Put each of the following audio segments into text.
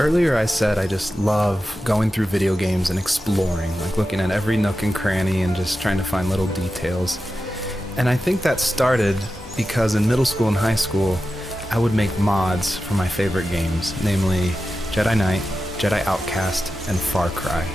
Earlier I said I just love going through video games and exploring, like looking at every nook and cranny and just trying to find little details. And I think that started because in middle school and high school, I would make mods for my favorite games, namely Jedi Knight, Jedi Outcast, and Far Cry.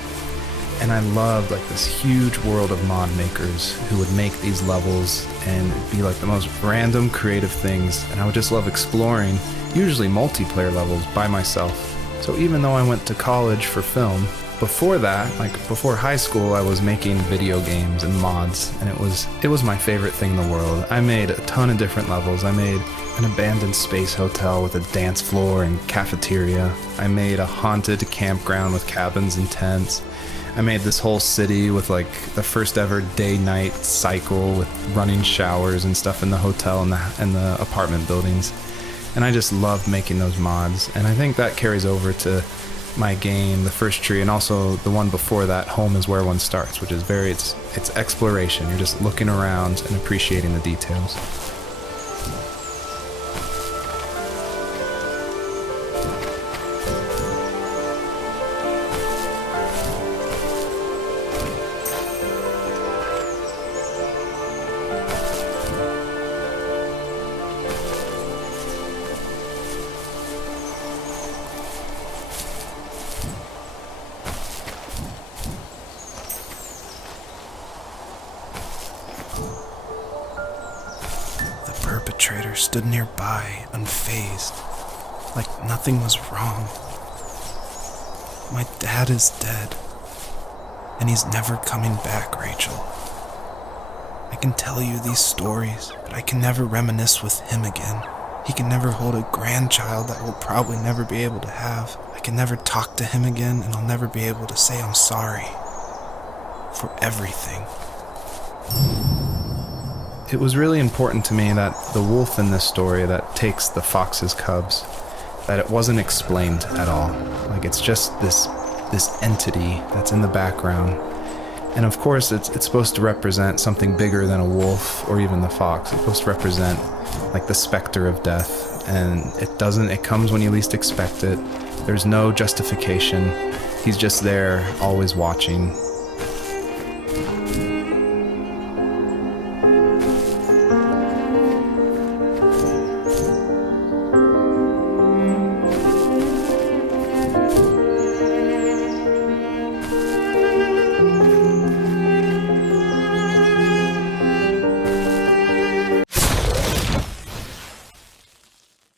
And I loved like this huge world of mod makers who would make these levels and it'd be like the most random creative things, and I would just love exploring, usually multiplayer levels by myself. So even though I went to college for film, before that, like before high school, I was making video games and mods, and it was my favorite thing in the world. I made a ton of different levels. I made an abandoned space hotel with a dance floor and cafeteria. I made a haunted campground with cabins and tents. I made this whole city with like the first ever day-night cycle with running showers and stuff in the hotel and the apartment buildings. And I just loved making those mods. And I think that carries over to my game, The First Tree, and also the one before that, Home is Where One Starts, which is it's exploration. You're just looking around and appreciating the details. The perpetrator stood nearby, unfazed, like nothing was wrong. My dad is dead, and he's never coming back, Rachel. I can tell you these stories, but I can never reminisce with him again. He can never hold a grandchild that we'll probably never be able to have. I can never talk to him again, and I'll never be able to say I'm sorry for everything. It was really important to me that the wolf in this story that takes the fox's cubs, that it wasn't explained at all. Like it's just this entity that's in the background. And of course it's supposed to represent something bigger than a wolf or even the fox. It's supposed to represent like the specter of death. And it comes when you least expect it. There's no justification. He's just there, always watching.